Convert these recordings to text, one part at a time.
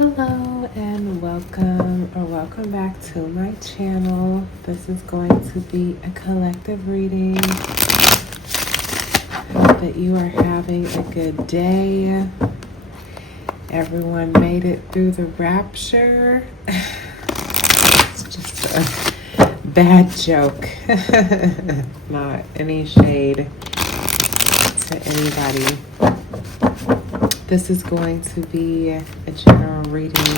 Hello and welcome back to my channel. This is going to be a collective reading. Hope that you are having a good day. Everyone made it through the rapture. It's just a bad joke. Not any shade to anybody. This is going to be a general reading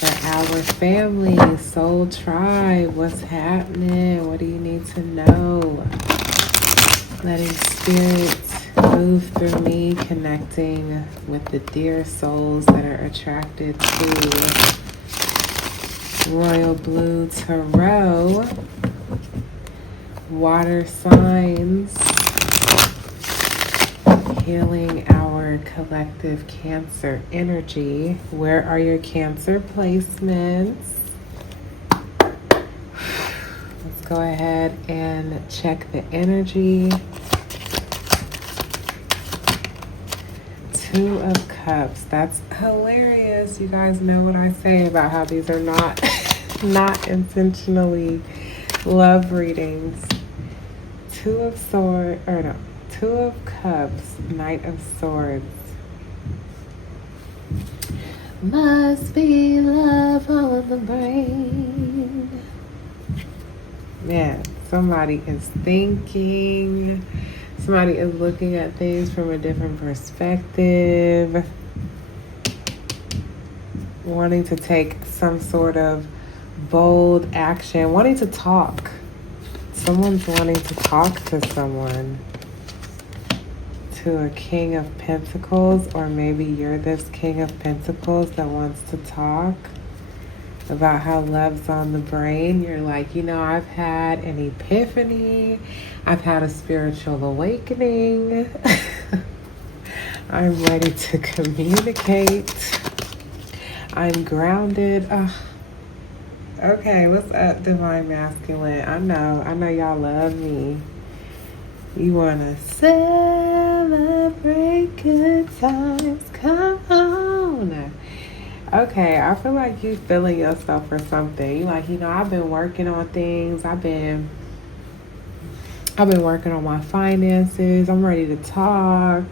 for our family, soul tribe. What's happening? What do you need to know? Letting spirit move through me, connecting with the dear souls that are attracted to Royal Blue Tarot, water signs, healing our collective Cancer energy. Where are your Cancer placements? Let's go ahead and check the energy. Two of Cups. That's hilarious. You guys know what I say about how these are not intentionally love readings. Two of Cups, Knight of Swords. Must be love on the brain. Man, somebody is thinking. Somebody is looking at things from a different perspective. Wanting to take some sort of bold action. Wanting to talk. Someone's wanting to talk to someone. To a King of Pentacles, or maybe you're this King of Pentacles that wants to talk about how love's on the brain. You're like, I've had an epiphany. I've had a spiritual awakening. I'm ready to communicate. I'm grounded. Okay, what's up, Divine Masculine? I know y'all love me. You want to celebrate good times. Come on. Okay, I feel like you feeling yourself for something. You like, I've been working on things. I've been working on my finances. I'm ready to talk.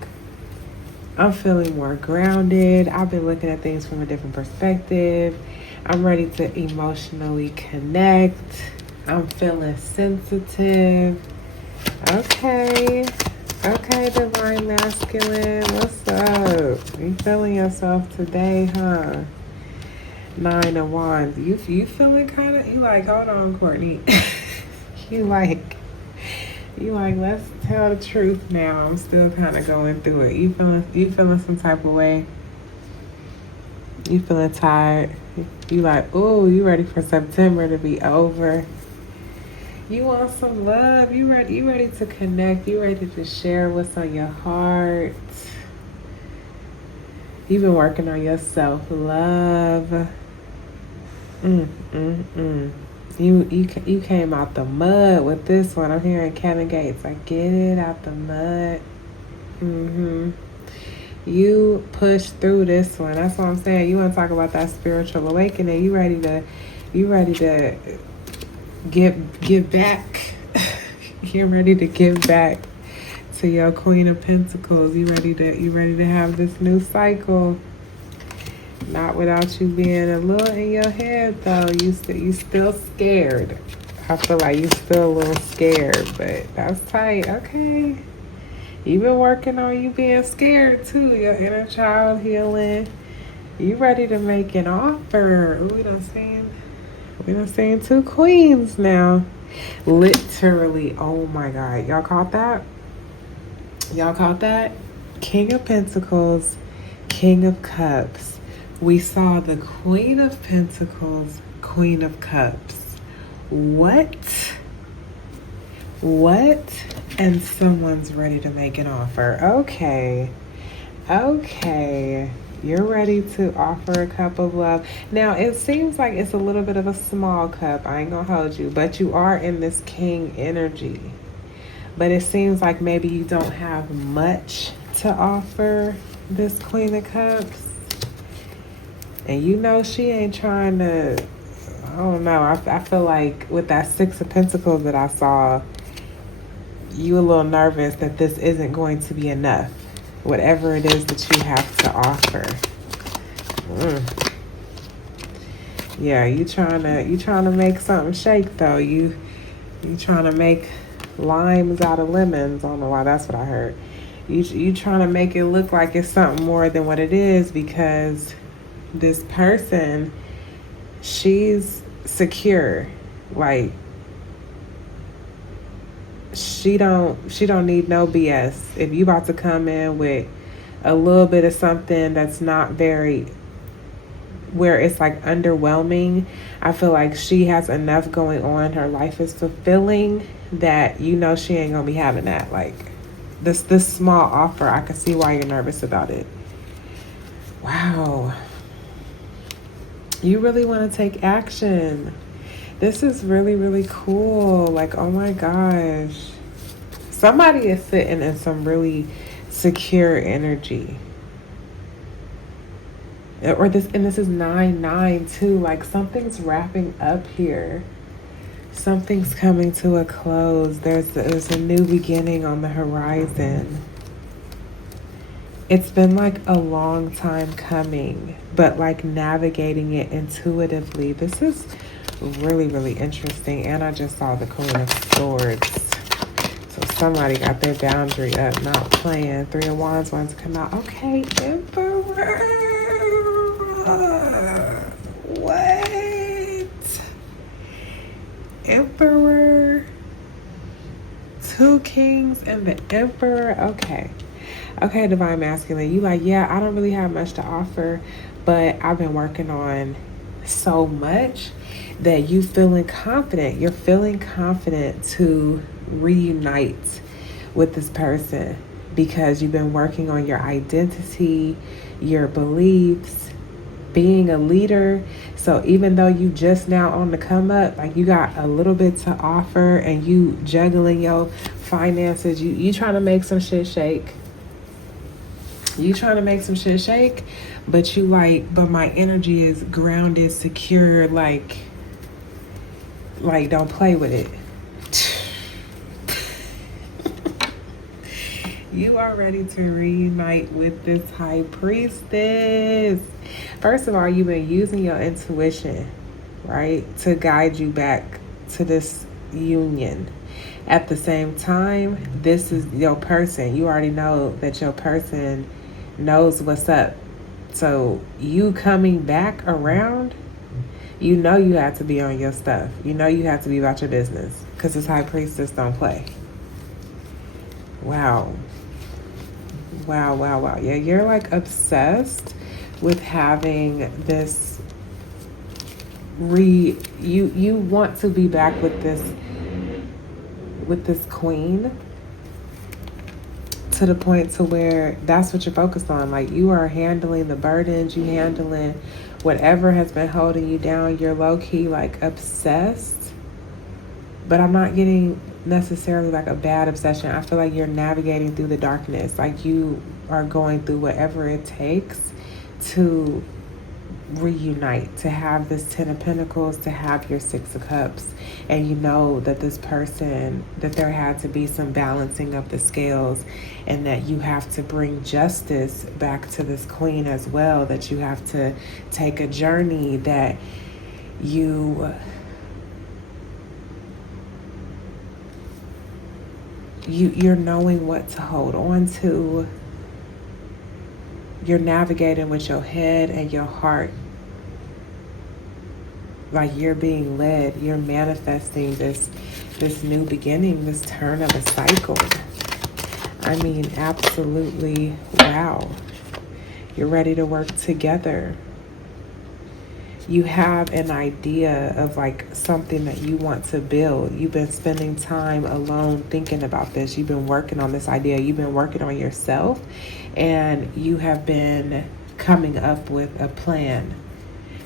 I'm feeling more grounded. I've been looking at things from a different perspective. I'm ready to emotionally connect. I'm feeling sensitive. Okay, Divine Masculine, what's up? You feeling yourself today, huh? Nine of Wands. You feeling kind of, you like, hold on, Courtney. you like, let's tell the truth now. I'm still kind of going through it. You feeling some type of way? You feeling tired? You like, ooh, you ready for September to be over? You want some love. You ready to connect. You ready to share what's on your heart. You've been working on your self-love. You came out the mud with this one. I'm hearing Kevin Gates. I get it out the mud. You pushed through this one. That's what I'm saying. You want to talk about that spiritual awakening. You ready to give back. You're ready to give back to your Queen of Pentacles. You ready to have this new cycle. Not without you being a little in your head though. You still scared. I feel like you still a little scared, but that's tight. Okay. You've been working on you being scared too. Your inner child healing. You ready to make an offer. Ooh, we done seen two queens now. Literally, oh my God. Y'all caught that? King of Pentacles, King of Cups. We saw the Queen of Pentacles, Queen of Cups. What? And someone's ready to make an offer. Okay. You're ready to offer a cup of love. Now, it seems like it's a little bit of a small cup. I ain't gonna hold you. But you are in this king energy. But it seems like maybe you don't have much to offer this Queen of Cups. And you know she ain't trying to, I don't know. I feel like with that Six of Pentacles that I saw, you a little nervous that this isn't going to be enough. Whatever it is that you have to offer. Yeah, you trying to make something shake though. You trying to make limes out of lemons. I don't know why that's what I heard. You trying to make it look like it's something more than what it is, because this person, she's secure. Like she don't need no BS. If you about to come in with a little bit of something that's not very, where it's like underwhelming, I feel like she has enough going on. Her life is fulfilling that you know she ain't gonna be having that. Like this small offer, I can see why you're nervous about it. Wow. You really want to take action. This is really, really cool. Like, oh my gosh. Somebody is sitting in some really secure energy. Or this is 9-9 too. Like something's wrapping up here. Something's coming to a close. There's a new beginning on the horizon. It's been like a long time coming, but like navigating it intuitively. This is really, really interesting. And I just saw the Queen of Swords. So somebody got their boundary up, not playing. Three of Wands wants to come out. Okay, Emperor. What? Emperor. Two Kings and the Emperor. Okay, Divine Masculine. You like, yeah, I don't really have much to offer, but I've been working on so much that you feeling confident. You're feeling confident to reunite with this person because you've been working on your identity, your beliefs, being a leader. So even though you just now on the come up, like you got a little bit to offer and you juggling your finances, you trying to make some shit shake. But you like, but my energy is grounded, secure, like don't play with it. You are ready to reunite with this High Priestess. First of all, you've been using your intuition, right, to guide you back to this union. At the same time, this is your person. You already know that your person knows what's up. So you coming back around, you know you have to be on your stuff. You know you have to be about your business because this High Priestess don't play. Wow. Yeah, you're like obsessed with having this you want to be back with this queen to the point to where that's what you're focused on. Like you are handling the burdens, you handling whatever has been holding you down. You're low-key like obsessed, but I'm not getting necessarily like a bad obsession. I feel like you're navigating through the darkness. Like you are going through whatever it takes to reunite, to have this Ten of Pentacles, to have your Six of Cups. And you know that this person, that there had to be some balancing of the scales, and that you have to bring justice back to this queen as well, that you have to take a journey, that you're knowing what to hold on to. You're navigating with your head and your heart. Like you're being led. You're manifesting this new beginning, this turn of a cycle. I mean, absolutely, wow. You're ready to work together. You have an idea of like something that you want to build. You've been spending time alone thinking about this. You've been working on this idea. You've been working on yourself, and you have been coming up with a plan.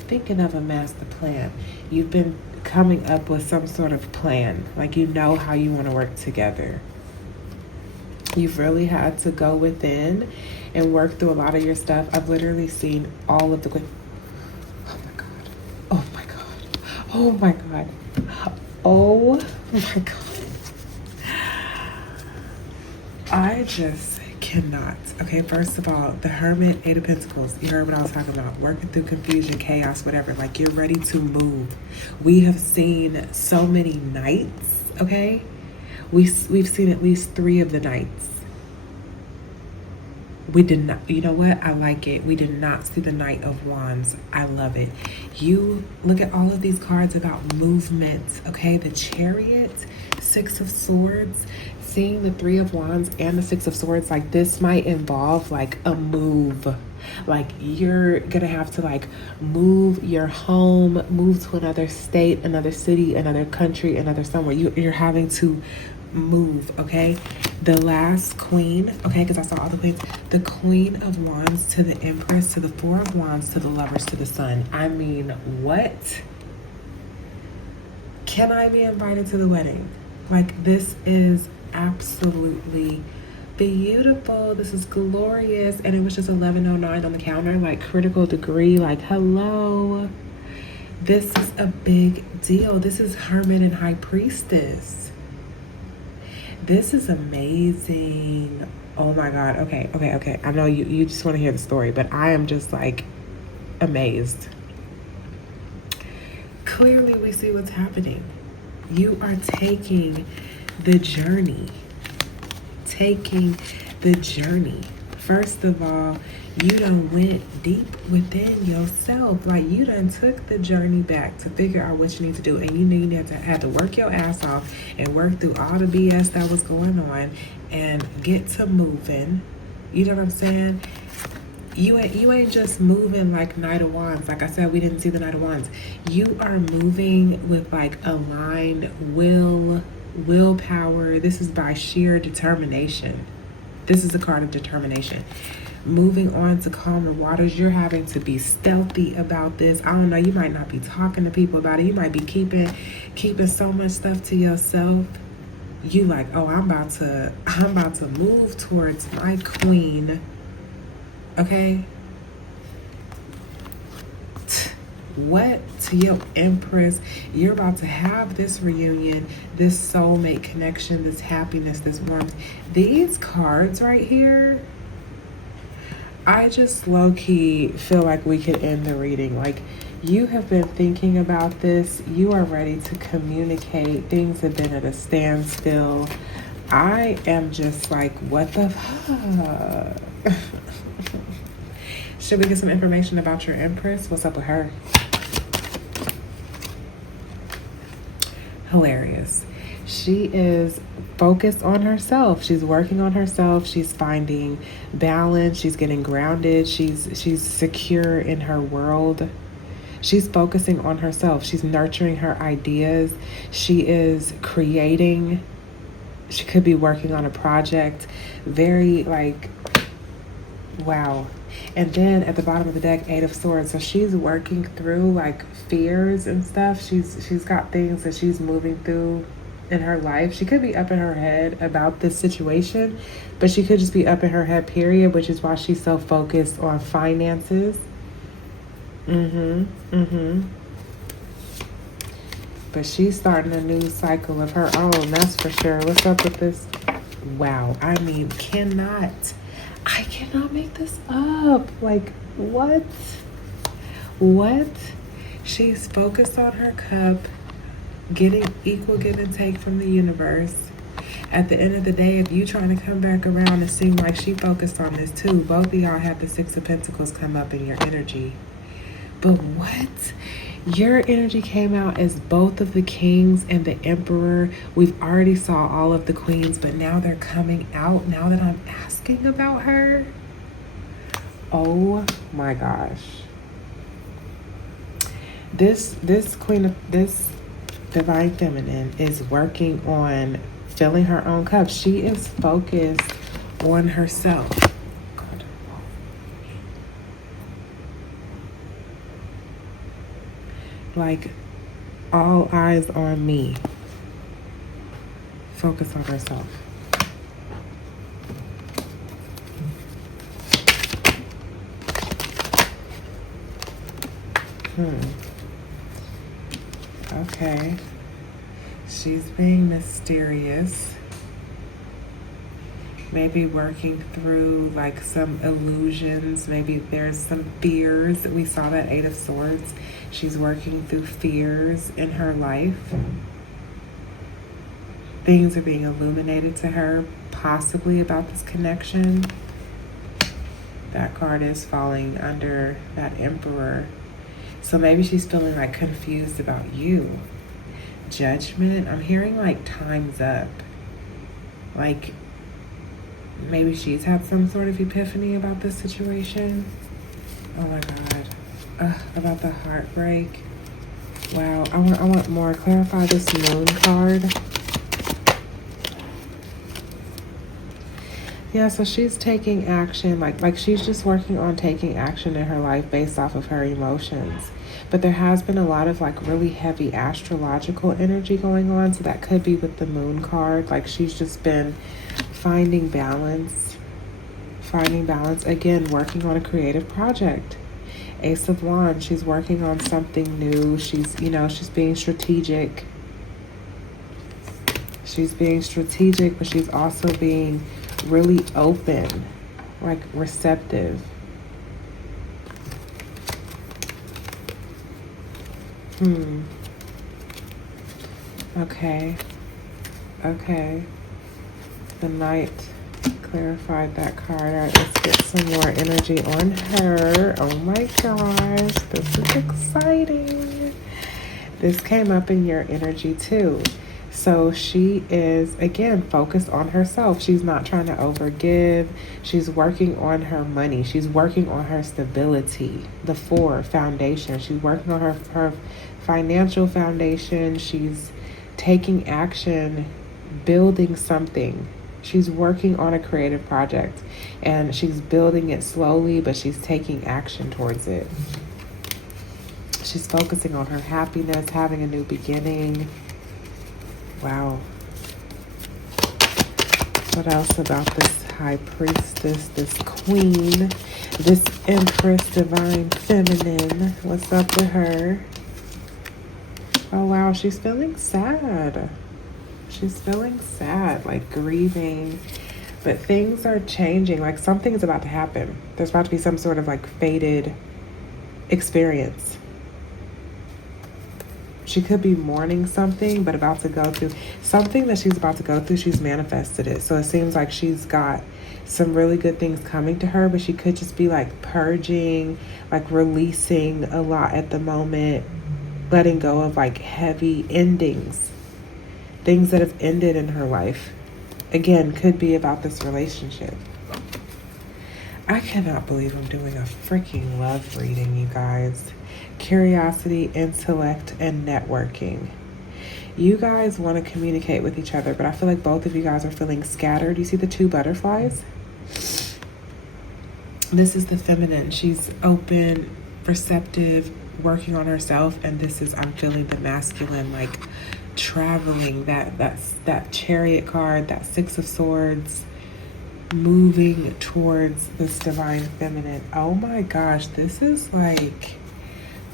Thinking of a master plan. You've been coming up with some sort of plan. Like you know how you want to work together. You've really had to go within and work through a lot of your stuff. I've literally seen all of the Oh my God. Oh my God. I just cannot. Okay, first of all, the Hermit, Eight of Pentacles. You heard what I was talking about. Working through confusion, chaos, whatever. Like, you're ready to move. We have seen so many nights, okay? We've seen at least 3 of the nights. We did not, you know what? I like it. We did not see the Knight of Wands. I love it. You look at all of these cards about movement, okay? The Chariot, Six of Swords, seeing the Three of Wands and the Six of Swords, like this might involve like a move. Like you're gonna have to like move your home, move to another state, another city, another country, another somewhere. You're having to move, okay? The last queen, okay, because I saw all the queens. The Queen of Wands to the Empress, to the Four of Wands, to the Lovers, to the Sun. I mean, what? Can I be invited to the wedding? Like, this is absolutely beautiful. This is glorious. And it was just 11:09 on the counter, like critical degree, like hello. This is a big deal. This is Hermit and High Priestess. This is amazing. Oh my God. Okay. I know you just want to hear the story, but I am just like amazed. Clearly we see what's happening. You are taking the journey. First of all, you done went deep within yourself. Like, you done took the journey back to figure out what you need to do. And you knew you had to work your ass off and work through all the BS that was going on and get to moving. You know what I'm saying? You ain't just moving like Knight of Wands. Like I said, we didn't see the Knight of Wands. You are moving with like aligned willpower. This is by sheer determination. This is a card of determination. Moving on to calmer waters. You're having to be stealthy about this. I don't know. You might not be talking to people about it. You might be keeping so much stuff to yourself. You like, oh, I'm about to move towards my queen. Okay. What? To your Empress. You're about to have this reunion, this soulmate connection, this happiness, this warmth. These cards right here, I just low-key feel like we could end the reading. Like, you have been thinking about this. You are ready to communicate. Things have been at a standstill. I am just like, what the fuck? Should we get some information about your Empress? What's up with her? Hilarious. She is focused on herself. She's working on herself. She's finding balance. She's getting grounded. She's secure in her world. She's focusing on herself. She's nurturing her ideas. She is creating. She could be working on a project. Very like, wow. And then at the bottom of the deck, Eight of Swords. So she's working through like fears and stuff. She's got things that she's moving through in her life. She could be up in her head about this situation, but she could just be up in her head, period, which is why she's so focused on finances. But she's starting a new cycle of her own, that's for sure. What's up with this? Wow. I mean, I cannot make this up. Like, what? She's focused on her cup, getting equal give and take from the universe. At the end of the day, if you trying to come back around, it seems like she focused on this too. Both of y'all have the Six of Pentacles come up in your energy. But what? Your energy came out as both of the Kings and the Emperor. We've already saw all of the Queens, but now they're coming out now that I'm asking about her. Oh my gosh. This Divine Feminine is working on filling her own cup. She is focused on herself. Like, all eyes on me. Focus on herself. Okay. She's being mysterious. Maybe working through like some illusions. Maybe there's some fears. We saw that Eight of Swords. She's working through fears in her life. Things are being illuminated to her, possibly about this connection. That card is falling under that Emperor. So maybe she's feeling like confused about you. Judgment. I'm hearing like time's up. Like maybe she's had some sort of epiphany about this situation. Oh my God. About the heartbreak. Wow. I want more. Clarify this Moon card. Yeah, so she's taking action. Like she's just working on taking action in her life based off of her emotions. But there has been a lot of like really heavy astrological energy going on. So that could be with the Moon card. Like she's just been finding balance. Again, working on a creative project. Ace of Wands, she's working on something new. She's being strategic. She's being strategic, but she's also being really open, like receptive. Okay. The Knight clarified that card. All right, let's get some more energy on her. Oh my gosh, this is exciting. This came up in your energy too. So she is, again, focused on herself. She's not trying to overgive. She's working on her money. She's working on her stability. The 4, foundation. She's working on her financial foundation. She's taking action, building something. She's working on a creative project. And she's building it slowly, but she's taking action towards it. She's focusing on her happiness, having a new beginning. Wow. What else about this High Priestess, this Queen, this Empress, Divine Feminine? What's up with her? Oh, wow. She's feeling sad. She's feeling sad, like grieving. But things are changing. Like something's about to happen. There's about to be some sort of like fated experience. She could be mourning something, but about to go through something that she's about to go through. She's manifested it. So it seems like she's got some really good things coming to her, but she could just be like purging, like releasing a lot at the moment, letting go of like heavy endings, things that have ended in her life. Again, could be about this relationship. I cannot believe I'm doing a freaking love reading, you guys. Curiosity, intellect, and networking. You guys want to communicate with each other, but I feel like both of you guys are feeling scattered. You see the 2 butterflies? This is the feminine. She's open, receptive, working on herself, and this is, I'm feeling the masculine, like traveling, that Chariot card, that 6 of Swords, moving towards this divine feminine. Oh my gosh, this is like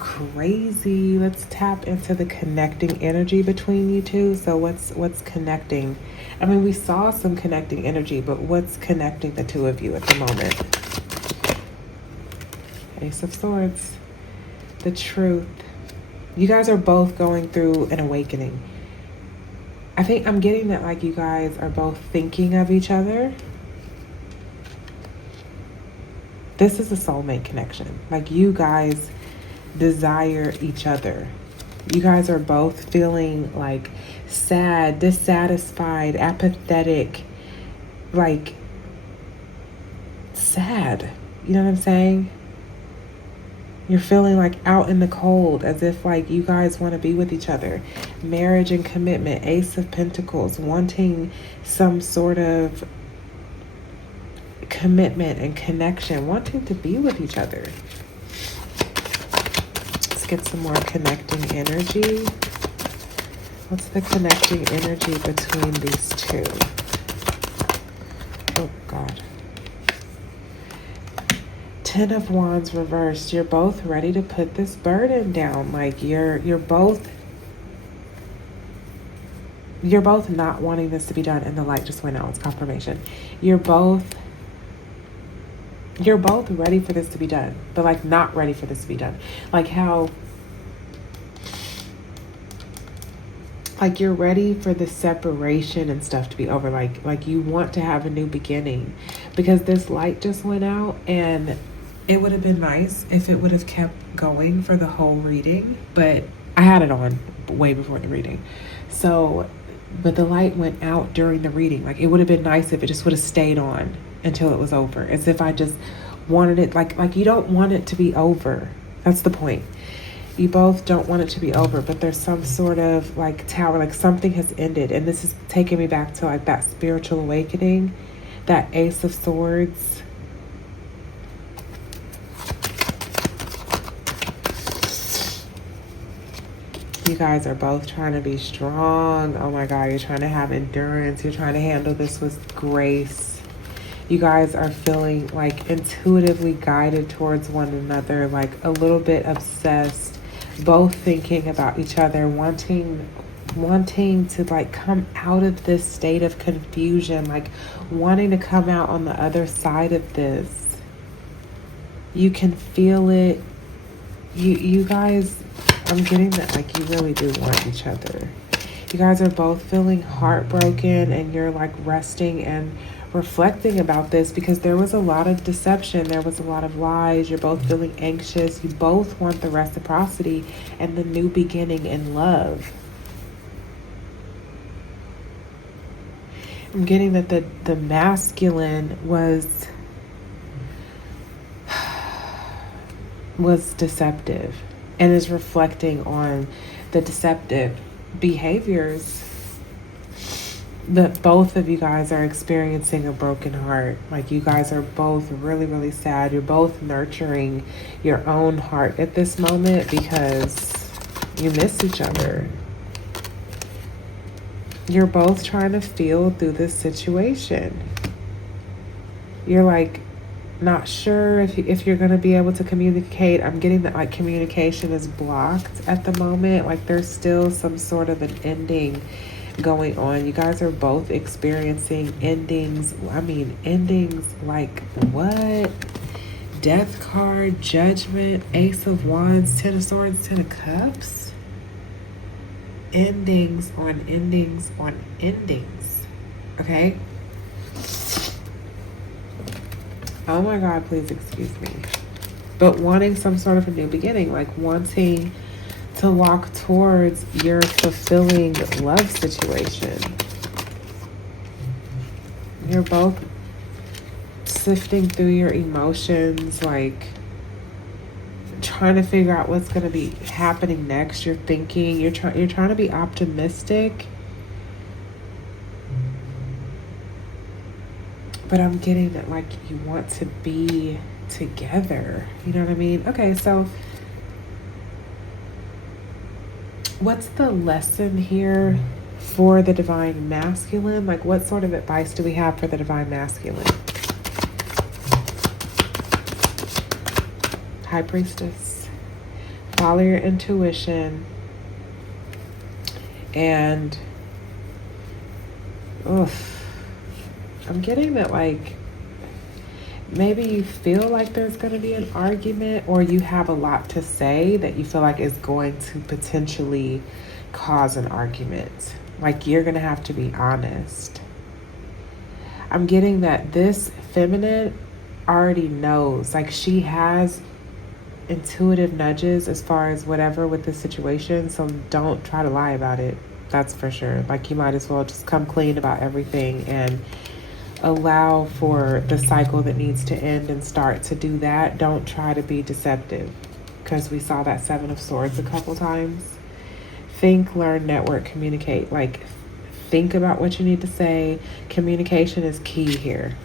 crazy. Let's tap into the connecting energy between you two. So what's connecting? I mean, we saw some connecting energy, but what's connecting the 2 of you at the moment? Ace of Swords. The truth. You guys are both going through an awakening. I think I'm getting that like you guys are both thinking of each other. This is a soulmate connection. Like you guys desire each other. You guys are both feeling like sad, dissatisfied, apathetic, like sad. You know what I'm saying? You're feeling like out in the cold, as if like you guys want to be with each other. Marriage and commitment, Ace of Pentacles, wanting some sort of commitment and connection, wanting to be with each other. Let's get some more connecting energy. What's the connecting energy between these 2? Oh God. 10 of Wands reversed. You're both ready to put this burden down. Like you're both you're both not wanting this to be done, and the light just went out. It's confirmation. You're both ready for this to be done, but like not ready for this to be done. Like how, like you're ready for the separation and stuff to be over. Like you want to have a new beginning, because this light just went out, and it would have been nice if it would have kept going for the whole reading, but I had it on way before the reading. So, but the light went out during the reading. Like it would have been nice if it just would have stayed on until it was over. As if I just wanted it, like you don't want it to be over. That's the point. You both don't want it to be over, but there's some sort of like tower, like something has ended. And this is taking me back to like that spiritual awakening, that Ace of Swords. You guys are both trying to be strong. Oh my God, you're trying to have endurance. You're trying to handle this with grace. You guys are feeling like intuitively guided towards one another, like a little bit obsessed, both thinking about each other, wanting to like come out of this state of confusion, like wanting to come out on the other side of this. You can feel it. You guys, I'm getting that like you really do want each other. You guys are both feeling heartbroken, and you're like resting and reflecting about this, because there was a lot of deception. There was a lot of lies. You're both feeling anxious. You both want the reciprocity and the new beginning in love. I'm getting that the masculine was deceptive and is reflecting on the deceptive behaviors that both of you guys are experiencing a broken heart. Like you guys are both really, really sad. You're both nurturing your own heart at this moment because you miss each other. You're both trying to feel through this situation. You're like not sure if you're going to be able to communicate. I'm getting that like communication is blocked at the moment. Like there's still some sort of an ending going on. You guys are both experiencing endings. I mean, endings like what? Death card, Judgment, Ace of Wands, Ten of Swords, Ten of Cups. Endings on endings on endings. Okay? Oh my God, please excuse me. But wanting some sort of a new beginning, like wanting to walk towards your fulfilling love situation. You're both sifting through your emotions, like trying to figure out what's going to be happening next. You're thinking, you're trying to be optimistic. But I'm getting that like you want to be together. You know what I mean? Okay, so what's the lesson here for the divine masculine? Like what sort of advice do we have for the divine masculine? High Priestess. Follow your intuition. And I'm getting that like maybe you feel like there's going to be an argument, or you have a lot to say that you feel like is going to potentially cause an argument. Like you're going to have to be honest. I'm getting that this feminine already knows, like she has intuitive nudges as far as whatever with this situation. So don't try to lie about it. That's for sure. Like you might as well just come clean about everything and allow for the cycle that needs to end and start to do that. Don't try to be deceptive, because we saw that Seven of Swords a couple times. Think, learn, network, communicate. Like think about what you need to say. Communication is key here.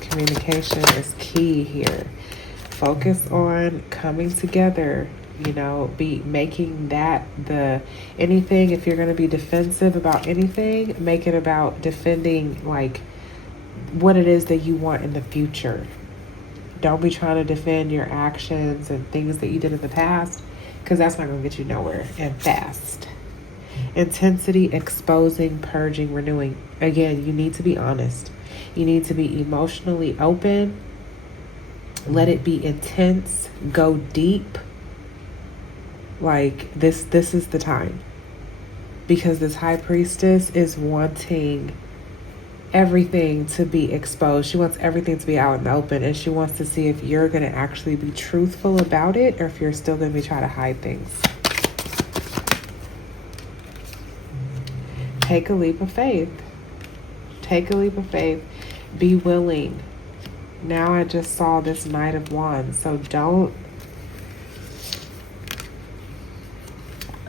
Communication is key here. Focus on coming together. You know, be making that anything, if you're going to be defensive about anything, make it about defending like what it is that you want in the future. Don't be trying to defend your actions and things that you did in the past, because that's not going to get you nowhere and fast. Intensity, exposing, purging, renewing. Again, you need to be honest. You need to be emotionally open. Let it be intense. Go deep. Like this is the time. Because this high priestess is wanting everything to be exposed. She wants everything to be out in the open, and she wants to see if you're going to actually be truthful about it or if you're still going to be trying to hide things. Take a leap of faith. Take a leap of faith. Be willing. Now I just saw this Knight of Wands, so don't.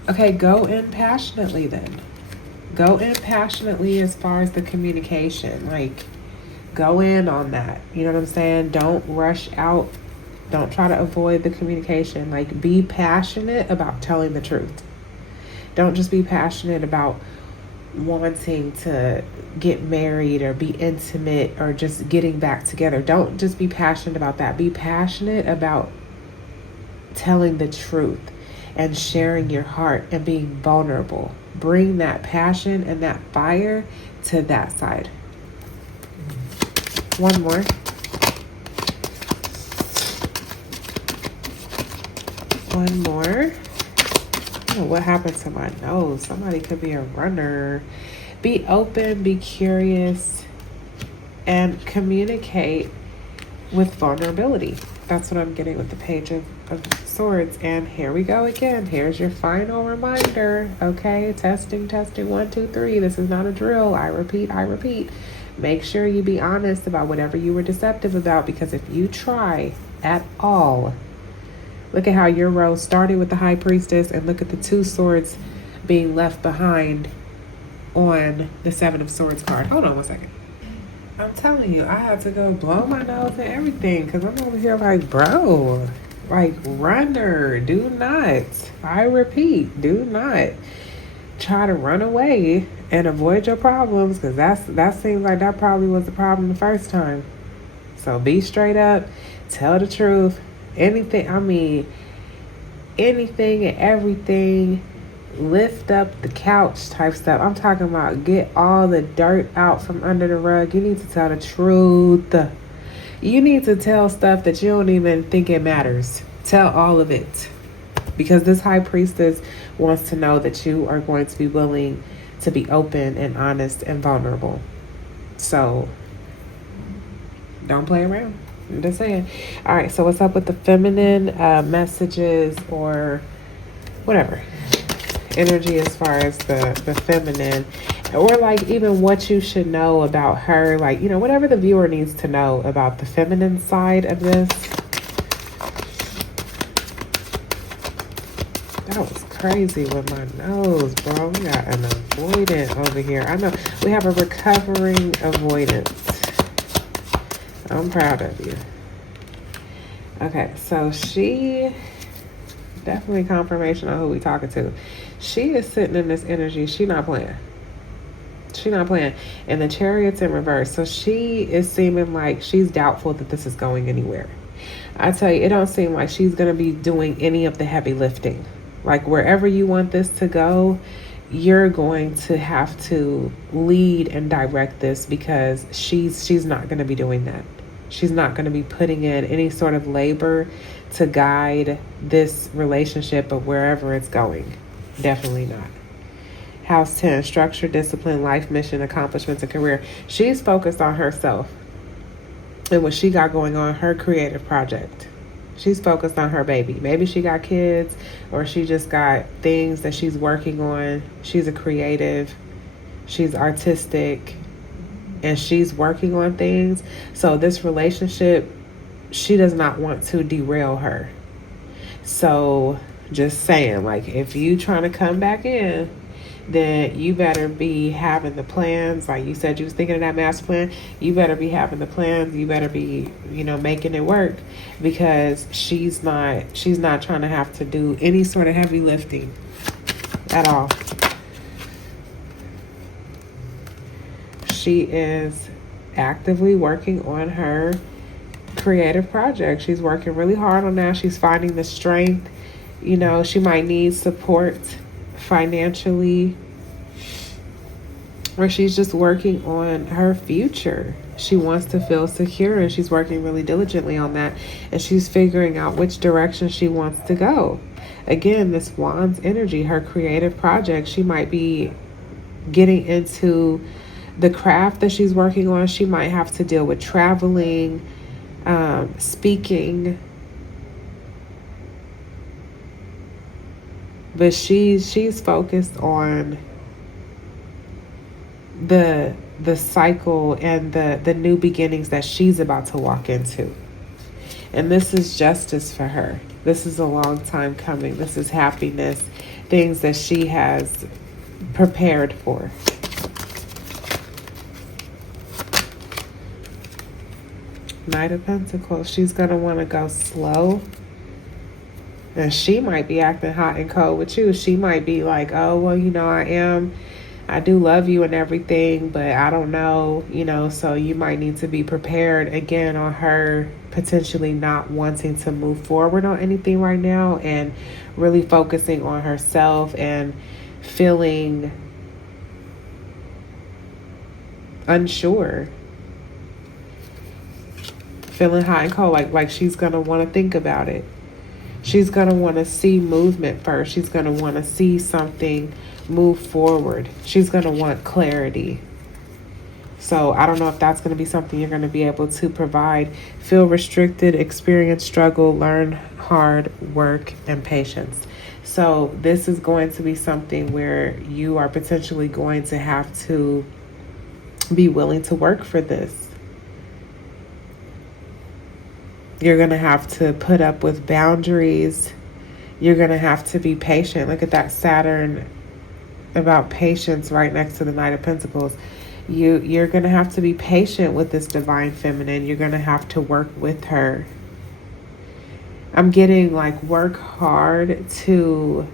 Okay, go in passionately then. Go in passionately as far as the communication. Like, go in on that. You know what I'm saying? Don't rush out. Don't try to avoid the communication. Like, be passionate about telling the truth. Don't just be passionate about wanting to get married or be intimate or just getting back together. Don't just be passionate about that. Be passionate about telling the truth and sharing your heart and being vulnerable. Bring that passion and that fire to that side. One more. One more. Oh, what happened to my nose? Somebody could be a runner. Be open, be curious, and communicate with vulnerability. That's what I'm getting with the Page of Swords. And here we go again. Here's your final reminder. Okay, testing, 1, 2, 3. This is not a drill. I repeat. Make sure you be honest about whatever you were deceptive about, because if you try at all, look at how your row started with the High Priestess, and look at the 2 swords being left behind on the 7 of Swords card. Hold on one second. I'm telling you, I had to go blow my nose and everything because I'm over here like, bro, like, runner, do not, I repeat, do not try to run away and avoid your problems, because that seems like that probably was the problem the first time. So be straight up, tell the truth. Anything and everything, lift up the couch type stuff. I'm talking about get all the dirt out from under the rug. You need to tell the truth. You need to tell stuff that you don't even think it matters. Tell all of it. Because this High Priestess wants to know that you are going to be willing to be open and honest and vulnerable. So don't play around. I'm just saying. All right, so what's up with the feminine messages or whatever energy as far as the feminine, or like even what you should know about her, like, you know, whatever the viewer needs to know about the feminine side of this. That was crazy with my nose, bro. We got an avoidant over here. I know we have a recovering avoidance. I'm proud of you. Okay, so she definitely confirmation on who we talking to. She is sitting in this energy. She not playing. And the Chariot's in reverse. So she is seeming like she's doubtful that this is going anywhere. I tell you, it don't seem like she's going to be doing any of the heavy lifting. Like, wherever you want this to go, you're going to have to lead and direct this, because she's not going to be doing that. She's not going to be putting in any sort of labor to guide this relationship of wherever it's going. Definitely not. House 10, structure, discipline, life mission, accomplishments, and career. She's focused on herself and what she got going on, her creative project. She's focused on her baby. Maybe she got kids, or she just got things that she's working on. She's a creative. She's artistic. And she's working on things. So this relationship, she does not want to derail her. So just saying, like, if you trying to come back in, then you better be having the plans. Like you said, you was thinking of that master plan. You better be having the plans. You better be, you know, making it work, because she's not trying to have to do any sort of heavy lifting at all. She is actively working on her creative project. She's working really hard on that. She's finding the strength. You know, she might need support financially, or she's just working on her future. She wants to feel secure, and she's working really diligently on that, and she's figuring out which direction she wants to go. Again, this Wands energy, her creative project, she might be getting into the craft that she's working on. She might have to deal with traveling, speaking, but she's focused on the cycle and the new beginnings that she's about to walk into. And this is justice for her. This is a long time coming. This is happiness, things that she has prepared for. Knight of Pentacles. She's going to want to go slow. And she might be acting hot and cold with you. She might be like, oh, well, you know, I do love you and everything, but I don't know, you know, so you might need to be prepared again on her potentially not wanting to move forward on anything right now, and really focusing on herself and feeling unsure, feeling hot and cold, like she's going to want to think about it. She's going to want to see movement first. She's going to want to see something move forward. She's going to want clarity. So I don't know if that's going to be something you're going to be able to provide. Feel restricted, experience struggle, learn hard work, and patience. So this is going to be something where you are potentially going to have to be willing to work for this. You're going to have to put up with boundaries. You're going to have to be patient. Look at that Saturn about patience right next to the Knight of Pentacles. You're going to have to be patient with this divine feminine. You're going to have to work with her. I'm getting like work hard to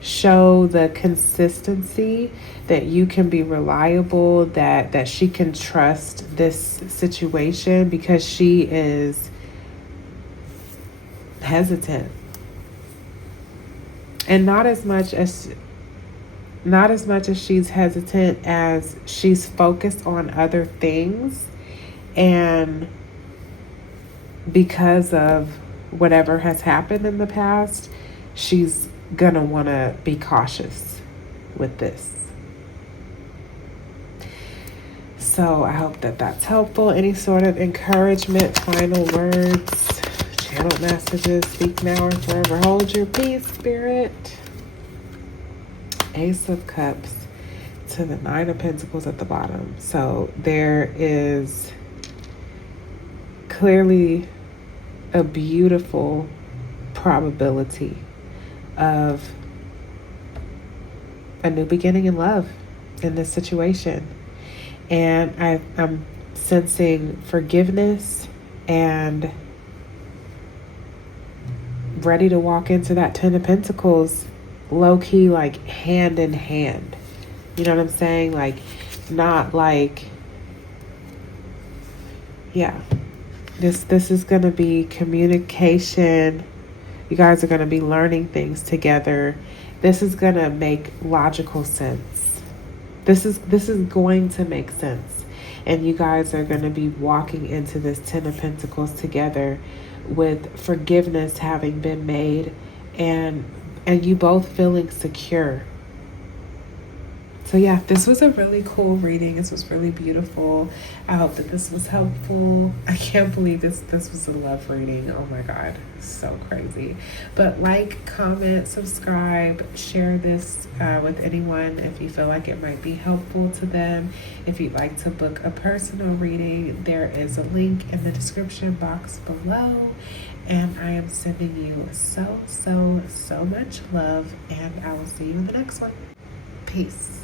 show the consistency that you can be reliable, that she can trust this situation, because she is hesitant. And not as much as she's hesitant as she's focused on other things, and because of whatever has happened in the past, she's gonna want to be cautious with this. So I hope that that's helpful. Any sort of encouragement, final words, channel messages, speak now or forever hold your peace, Spirit. Ace of Cups to the Nine of Pentacles at the bottom. So there is clearly a beautiful probability of a new beginning in love in this situation. And I'm sensing forgiveness and ready to walk into that Ten of Pentacles low-key, like hand in hand. You know what I'm saying? Like, not like, yeah. This is going to be communication. You guys are going to be learning things together. This is going to make logical sense. This is going to make sense. And you guys are going to be walking into this Ten of Pentacles together with forgiveness having been made, and you both feeling secure. So yeah, this was a really cool reading. This was really beautiful. I hope that this was helpful. I can't believe this was a love reading. Oh my God, so crazy. But like, comment, subscribe, share this with anyone if you feel like it might be helpful to them. If you'd like to book a personal reading, there is a link in the description box below. And I am sending you so much love, and I will see you in the next one. Peace.